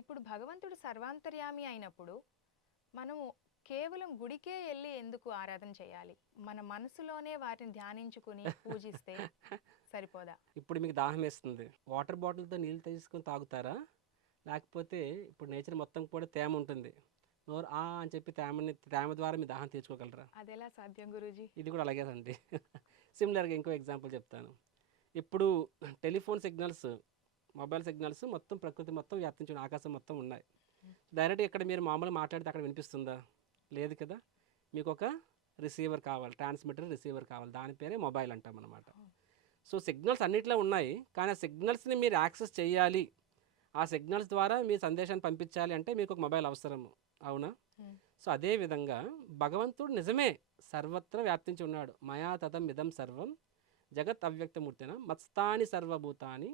ఇప్పుడు భగవంతుడు సర్వాంతర్యామి అయినప్పుడు మనము కేవలం గుడికే వెళ్ళి ఎందుకు ఆరాధన చేయాలి? మన మనసులోనే వాటిని ధ్యానించుకుని పూజిస్తే సరిపోదా? ఇప్పుడు మీకు దాహం వేస్తుంది, వాటర్ బాటిల్తో నీళ్ళు తీసుకొని తాగుతారా? లేకపోతే ఇప్పుడు నేచర్ మొత్తం కూడా తేమ ఉంటుంది, నోరు అని చెప్పి తేమ ద్వారా మీ దాహం తీర్చుకోగలరా? అదెలా సాధ్యం గురూజీ? ఇది కూడా అలాగేనండి. సిమిలర్గా ఇంకో ఎగ్జాంపుల్ చెప్తాను. ఇప్పుడు టెలిఫోన్ సిగ్నల్స్, మొబైల్ సిగ్నల్స్ మొత్తం ప్రకృతి మొత్తం వ్యాప్తించిన ఆకాశం మొత్తం ఉన్నాయి. డైరెక్ట్గా ఇక్కడ మీరు మామూలుగా మాట్లాడితే అక్కడ వినిపిస్తుందా? లేదు కదా. మీకు ఒక రిసీవర్ కావాలి, ట్రాన్స్మిటర్ రిసీవర్ కావాలి, దాని పేరే మొబైల్ అంటాం అన్నమాట. సో సిగ్నల్స్ అన్నిట్లో ఉన్నాయి, కానీ ఆ సిగ్నల్స్ని మీరు యాక్సెస్ చేయాలి, ఆ సిగ్నల్స్ ద్వారా మీ సందేశాన్ని పంపించాలి అంటే మీకు ఒక మొబైల్ అవసరము, అవునా? సో అదే విధంగా భగవంతుడు నిజమే సర్వత్ర వ్యాప్తించి ఉన్నాడు. మయా తతం ఇదం సర్వం జగత్ అవ్యక్తమూర్తిన మత్స్థాని సర్వభూతాని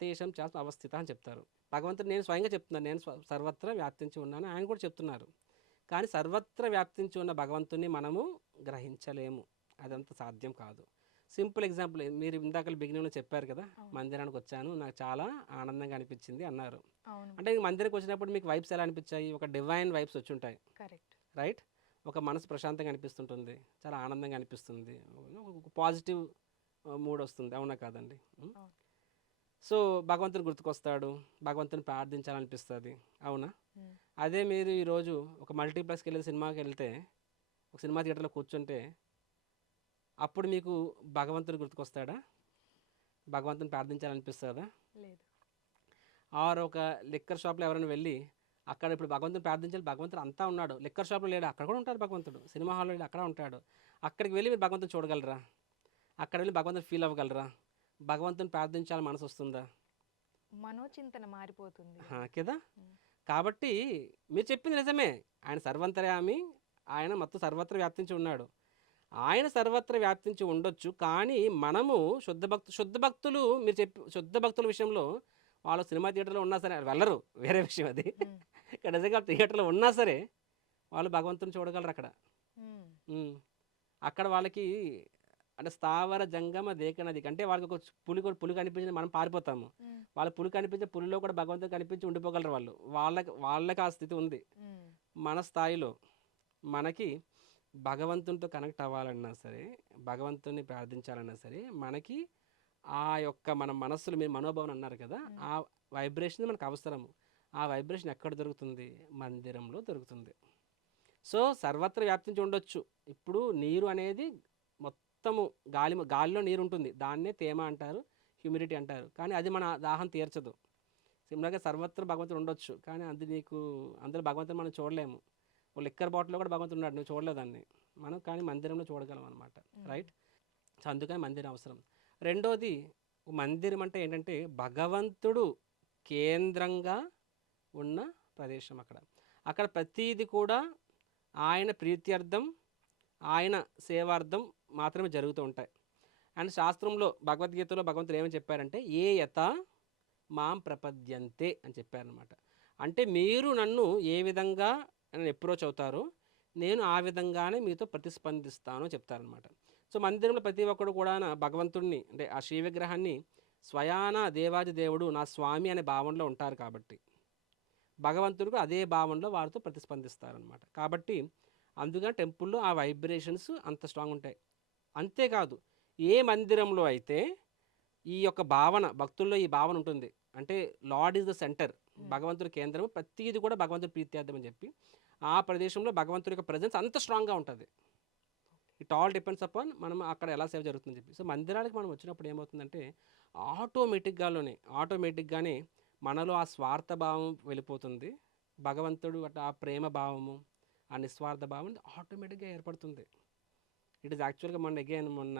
తేషం చాస్మ అవస్థిత అని చెప్తారు. భగవంతుడు నేను స్వయంగా చెప్తున్నాను, నేను సర్వత్ర వ్యాప్తించి ఉన్నాను, ఆయన కూడా చెప్తున్నారు. కానీ సర్వత్ర వ్యాప్తించి ఉన్న భగవంతుని మనము గ్రహించలేము, అదంత సాధ్యం కాదు. సింపుల్ ఎగ్జాంపుల్, మీరు ఇందాక బిగినింగ్లో చెప్పారు కదా, మందిరానికి వచ్చాను, నాకు చాలా ఆనందంగా అనిపించింది అన్నారు. అంటే మందిరానికి వచ్చినప్పుడు మీకు వైబ్స్ ఎలా అనిపించాయి? ఒక డివైన్ వైబ్స్ వచ్చి ఉంటాయి, కరెక్ట్, రైట్? ఒక మనసు ప్రశాంతంగా అనిపిస్తుంటుంది, చాలా ఆనందంగా అనిపిస్తుంది, ఒక పాజిటివ్ మూడ్ వస్తుంది, అవునా కాదండి? సో భగవంతుని గుర్తుకొస్తాడు, భగవంతుని ప్రార్థించాలనిపిస్తుంది, అవునా? అదే మీరు ఈరోజు ఒక మల్టీప్లెక్స్కి వెళ్ళి సినిమాకి వెళ్తే, ఒక సినిమా థియేటర్లో కూర్చుంటే అప్పుడు మీకు భగవంతుని గుర్తుకొస్తాడా? భగవంతుని ప్రార్థించాలనిపిస్తుందా? లేదు. ఆర్ ఒక లిక్కర్ షాప్లో ఎవరైనా వెళ్ళి అక్కడ ఇప్పుడు భగవంతుని ప్రార్థించాలి, భగవంతుడు అంతా ఉన్నాడు, లిక్కర్ షాప్లో లేడు, అక్కడ కూడా ఉంటాడు భగవంతుడు, సినిమా హాల్లో లేడు, అక్కడ ఉంటాడు, అక్కడికి వెళ్ళి మీరు భగవంతుని చూడగలరా? అక్కడ వెళ్ళి భగవంతుని ఫీల్ అవ్వగలరా? భగవంతుని ప్రార్థించాలని మనసు వస్తుందా? మనోచింతన మారిపోతుంది కదా. కాబట్టి మీరు చెప్పింది నిజమే, ఆయన సర్వంతర్యామి, ఆయన మొత్తం సర్వత్ర వ్యాప్తించి ఉన్నాడు, ఆయన సర్వత్ర వ్యాప్తించి ఉండొచ్చు. కానీ మనము శుద్ధ భక్తులు, మీరు శుద్ధ భక్తుల విషయంలో వాళ్ళు సినిమా థియేటర్లో ఉన్నా సరే వెళ్ళరు, వేరే విషయం అది. ఇక్కడ నిజంగా థియేటర్లో ఉన్నా సరే వాళ్ళు భగవంతుని చూడగలరు అక్కడ. అక్కడ వాళ్ళకి అంటే స్థావర జంగమ దేకనది అంటే వాళ్ళకి ఒక పులి కనిపించింది, మనం పారిపోతాము, వాళ్ళ పులి కనిపించే పులిలో కూడా భగవంతుడు కనిపించి ఉండిపోగలరు వాళ్ళు, వాళ్ళకి ఆ స్థితి ఉంది. మన స్థాయిలో మనకి భగవంతునితో కనెక్ట్ అవ్వాలన్నా సరే, భగవంతుని ప్రార్థించాలన్నా సరే, మనకి ఆ యొక్క మన మనస్సులు, మీరు మనోభావన అన్నారు కదా, ఆ వైబ్రేషన్ మనకు అవసరము. ఆ వైబ్రేషన్ ఎక్కడ దొరుకుతుంది? మందిరంలో దొరుకుతుంది. సో సర్వత్ర వ్యాప్తించి ఉండొచ్చు. ఇప్పుడు నీరు అనేది మొత్తము గాలిలో నీరు ఉంటుంది, దాన్నే తేమ అంటారు, హ్యూమిడిటీ అంటారు, కానీ అది మన దాహం తీర్చదు. సిమ్లాగా సర్వత్ర భగవంతుడు ఉండొచ్చు, కానీ అది నీకు అందులో భగవంతుని మనం చూడలేము. ఓ లిక్కర్ బాటిల్లో కూడా భగవంతుడు ఉన్నాడు, నువ్వు చూడలేదాన్ని, మనం కానీ మందిరంలో చూడగలం అనమాట, రైట్? సో అందుకని మందిరం అవసరం. రెండోది, మందిరం అంటే ఏంటంటే భగవంతుడు కేంద్రంగా ఉన్న ప్రదేశం. అక్కడ ప్రతీది కూడా ఆయన ప్రీత్యర్థం, ఆయన సేవార్థం మాత్రమే జరుగుతూ ఉంటాయి. అండ్ శాస్త్రంలో భగవద్గీతలో భగవంతుడు ఏమని చెప్పారంటే ఏ యథా మాం ప్రపద్యంతే అని చెప్పారనమాట. అంటే మీరు నన్ను ఏ విధంగా నన్ను అప్రోచ్ అవుతారో నేను ఆ విధంగానే మీతో ప్రతిస్పందిస్తాను చెప్తారనమాట. సో మందిరంలో ప్రతి ఒక్కడు కూడా భగవంతుడిని అంటే ఆ శ్రీ విగ్రహాన్ని స్వయాన దేవాది దేవుడు నా స్వామి అనే భావనలో ఉంటారు, కాబట్టి భగవంతుడికి అదే భావనలో వారితో ప్రతిస్పందిస్తారనమాట. కాబట్టి అందుకని టెంపుల్లో ఆ వైబ్రేషన్స్ అంత స్ట్రాంగ్ ఉంటాయి. అంతేకాదు, ఏ మందిరంలో అయితే ఈ యొక్క భావన, భక్తుల్లో ఈ భావన ఉంటుంది, అంటే లార్డ్ ఈజ్ ద సెంటర్, భగవంతుడి కేంద్రం, ప్రతిది కూడా భగవంతుడి ప్రీత్యార్థం అని చెప్పి ఆ ప్రదేశంలో భగవంతుడి యొక్క ప్రజెన్స్ అంత స్ట్రాంగ్గా ఉంటుంది. ఇట్ ఆల్ డిపెండ్స్ అపాన్ మనం అక్కడ ఎలా సేవ జరుగుతుందని చెప్పి. సో మందిరాలకు మనం వచ్చినప్పుడు ఏమవుతుందంటే ఆటోమేటిక్గానే మనలో ఆ స్వార్థ భావం వెళ్ళిపోతుంది, భగవంతుడు అట్లా ఆ ప్రేమ భావము, ఆ నిస్వార్థ భావం ఆటోమేటిక్గా ఏర్పడుతుంది. ఇట్ ఈస్ యాక్చువల్గా మొన్న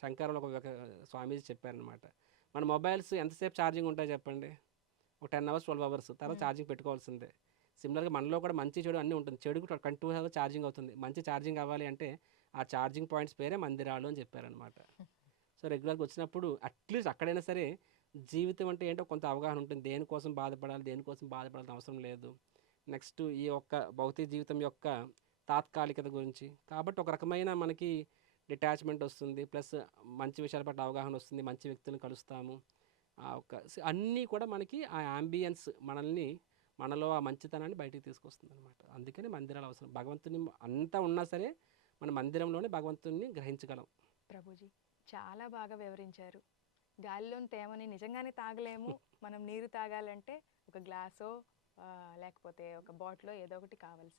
శంకరంలో ఒక స్వామీజీ చెప్పారనమాట, మన మొబైల్స్ ఎంతసేపు ఛార్జింగ్ ఉంటాయి చెప్పండి? ఒక 10 hours 12 hours, తర్వాత ఛార్జింగ్ పెట్టుకోవాల్సిందే. సిమిలర్గా మనలో కూడా మంచి చెడు అన్నీ ఉంటుంది, చెడుకు 22 hours ఛార్జింగ్ అవుతుంది, మంచి ఛార్జింగ్ అవ్వాలి అంటే ఆ ఛార్జింగ్ పాయింట్స్ పేరే మందిరాలు అని చెప్పారనమాట. సో రెగ్యులర్గా వచ్చినప్పుడు అట్లీస్ట్ అక్కడైనా సరే జీవితం అంటే ఏంటో కొంత అవగాహన ఉంటుంది, దేనికోసం బాధపడాల్సిన అవసరం లేదు, నెక్స్ట్ ఈ యొక్క భౌతిక జీవితం యొక్క తాత్కాలికత గురించి. కాబట్టి ఒక రకమైన మనకి డిటాచ్మెంట్ వస్తుంది, ప్లస్ మంచి విషయాల పట్ల అవగాహన వస్తుంది, మంచి వ్యక్తులను కలుస్తాము, అన్నీ కూడా మనకి ఆ యాంబియన్స్ మనల్ని మనలో ఆ మంచితనాన్ని బయటికి తీసుకొస్తుంది అనమాట. అందుకని మందిరాలు అవసరం. భగవంతుని అంతా ఉన్నా సరే మన మందిరంలోనే భగవంతుని గ్రహించగలం. ప్రభుజీ చాలా బాగా వివరించారు. గాలిలోని తేమని నిజంగానే తాగలేము. మనం నీరు తాగాలంటే ఒక గ్లాసో లేకపోతే ఒక బాటిలో ఏదో ఒకటి కావాల్సింది.